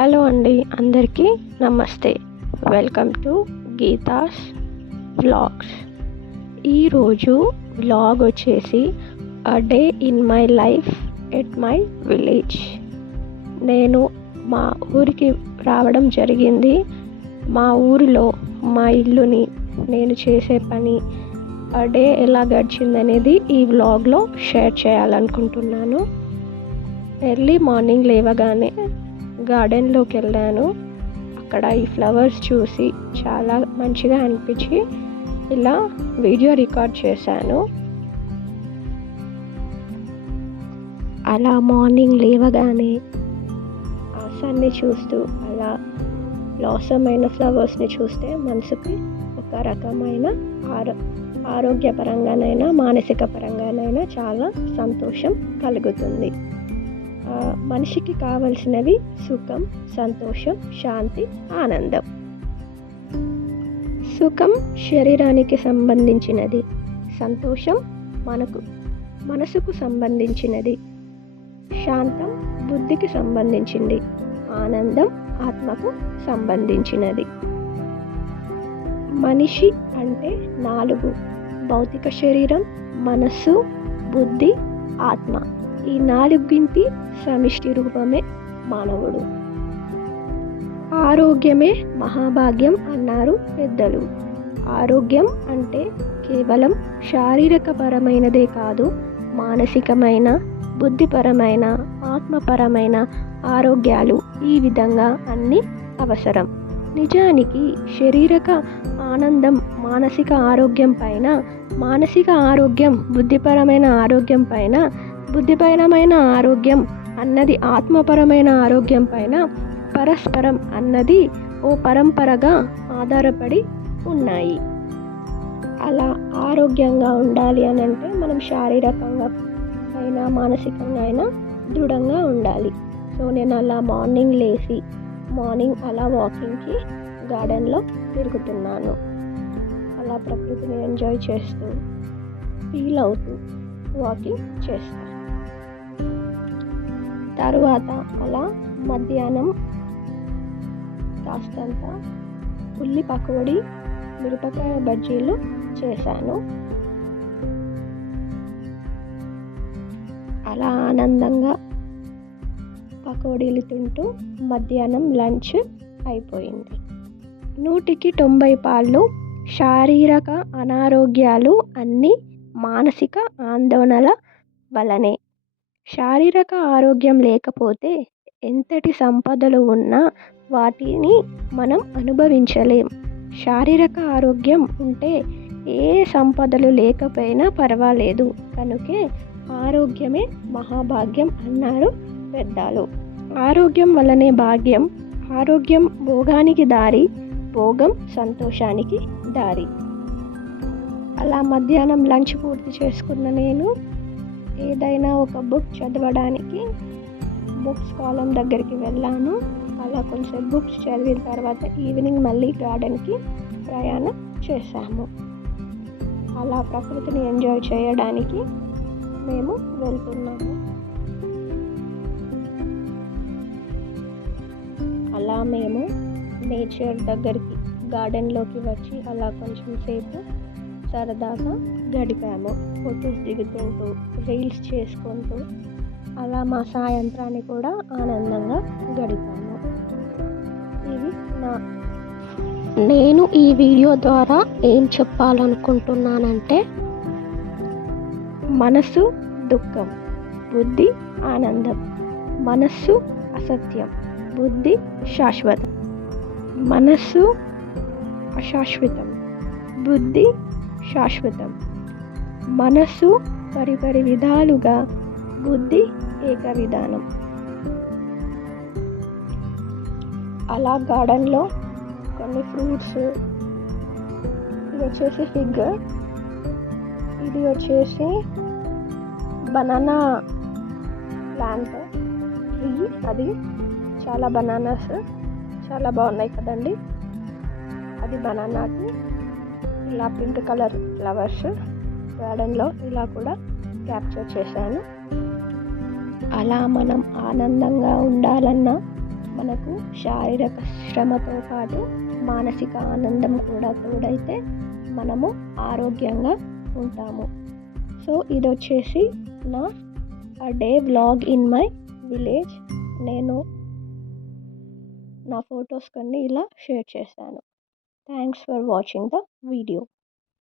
Hello అండి, అందరికీ నమస్తే. Welcome to Geetha's vlogs. ఈరోజు వ్లాగ్ వచ్చేసి a day in my life at my village. నేను మా ఊరికి రావడం జరిగింది. మా ఊరిలో మా ఇల్లుని, నేను చేసే పని, ఆ డే ఎలా గడిచిందనేది ఈ వ్లాగ్లో షేర్ చేయాలనుకుంటున్నాను. ఎర్లీ మార్నింగ్ లేవగానే గార్డెన్లోకి వెళ్ళాను. అక్కడ ఈ ఫ్లవర్స్ చూసి చాలా మంచిగా అనిపించి ఇలా వీడియో రికార్డ్ చేశాను. అలా మార్నింగ్ లేవగానే ఆ సన్ని చూస్తూ అలా బ్లాసమ్ అయిన ఫ్లవర్స్ని చూస్తే మనసుకి ఒక రకమైన ఆరోగ్యపరంగానైనా మానసిక పరంగానైనా చాలా సంతోషం కలుగుతుంది. మనిషికి కావలసినవి సుఖం, సంతోషం, శాంతి, ఆనందం. సుఖం శరీరానికి సంబంధించినది, సంతోషం మనసుకు సంబంధించినది, శాంతం బుద్ధికి సంబంధించింది, ఆనందం ఆత్మకు సంబంధించినది. మనిషి అంటే 4: భౌతిక శరీరం, మనస్సు, బుద్ధి, ఆత్మ. ఈ 4 సమిష్టి రూపమే మానవుడు. ఆరోగ్యమే మహాభాగ్యం అన్నారు పెద్దలు. ఆరోగ్యం అంటే కేవలం శారీరకపరమైనదే కాదు, మానసికమైన, బుద్ధిపరమైన, ఆత్మపరమైన ఆరోగ్యాలు ఈ విధంగా అన్నీ అవసరం. నిజానికి శారీరక ఆనందం మానసిక ఆరోగ్యం పైన, మానసిక ఆరోగ్యం బుద్ధిపరమైన ఆరోగ్యం పైన, బుద్ధిపరమైన ఆరోగ్యం అన్నది ఆత్మపరమైన ఆరోగ్యం పైన పరస్పరం అన్నది ఓ పరంపరగా ఆధారపడి ఉన్నాయి. అలా ఆరోగ్యంగా ఉండాలి అని అంటే మనం శారీరకంగా అయినా మానసికంగా అయినా దృఢంగా ఉండాలి. సో నేను అలా మార్నింగ్ అలా వాకింగ్కి గార్డెన్లో తిరుగుతున్నాను. అలా ప్రకృతిని ఎంజాయ్ చేస్తూ, ఫీల్ అవుతూ వాకింగ్ చేస్తాను. తరువాత అలా మధ్యాహ్నం కాస్తంత ఉల్లి పకోడీ, మిరపకాయ బజ్జీలు చేశాను. అలా ఆనందంగా పకోడీలు తింటూ మధ్యాహ్నం లంచ్ అయిపోయింది. 100% శారీరక అనారోగ్యాలు అన్నీ మానసిక ఆందోళనల వలనే. శారీరక ఆరోగ్యం లేకపోతే ఎంతటి సంపదలు ఉన్నా వాటిని మనం అనుభవించలేం. శారీరక ఆరోగ్యం ఉంటే ఏ సంపదలు లేకపోయినా పర్వాలేదు. కనుకే ఆరోగ్యమే మహాభాగ్యం అన్నారు పెద్దలు. ఆరోగ్యం వల్లనే భాగ్యం. ఆరోగ్యం భోగానికి దారి, భోగం సంతోషానికి దారి. అలా మధ్యాహ్నం లంచ్ పూర్తి చేసుకున్న నేను ఏదైనా ఒక బుక్ చదవడానికి బుక్స్ కాలం దగ్గరికి వెళ్ళాను. అలా కొంచెం బుక్స్ చదివిన తర్వాత ఈవినింగ్ మళ్ళీ గార్డెన్కి ప్రయాణం చేశాము. అలా ప్రకృతిని ఎంజాయ్ చేయడానికి మేము వెళ్తున్నాము. అలా మేము నేచర్ దగ్గరికి గార్డెన్లోకి వచ్చి అలా కొంచెం సేపు సరదాగా గడిపాము. ఫొటోస్ దిగుతుంటూ, రీల్స్ చేసుకుంటూ అలా మా సాయంత్రాన్ని కూడా ఆనందంగా గడిపాము. నేను ఈ వీడియో ద్వారా ఏం చెప్పాలనుకుంటున్నానంటే, మనసు దుఃఖం, బుద్ధి ఆనందం. మనస్సు అసత్యం, బుద్ధి శాశ్వతం. మనస్సు అశాశ్వతం, బుద్ధి శాశ్వతం. మనస్సు పరిపరి విధాలుగా, బుద్ధి ఏక విధానం. అలా గార్డెన్లో కొన్ని ఫ్రూట్స్, ఇది వచ్చేసి ఫిగ్, ఇది వచ్చేసి బనానా ప్లాంట్ ట్రీ. అది చాలా బనానాస్ చాలా బాగున్నాయి కదండి. అది బనానాకి ఇలా పింక్ కలర్ ఫ్లవర్స్ గార్డెన్లో ఇలా కూడా క్యాప్చర్ చేశాను. అలా మనం ఆనందంగా ఉండాలన్నా మనకు శారీరక శ్రమతో పాటు మానసిక ఆనందం కూడా తోడైతే మనము ఆరోగ్యంగా ఉంటాము. సో ఇది వచ్చేసి నా day vlog in my village. నేను నా ఫొటోస్ కొన్ని ఇలా షేర్ చేశాను. Thanks for watching the video.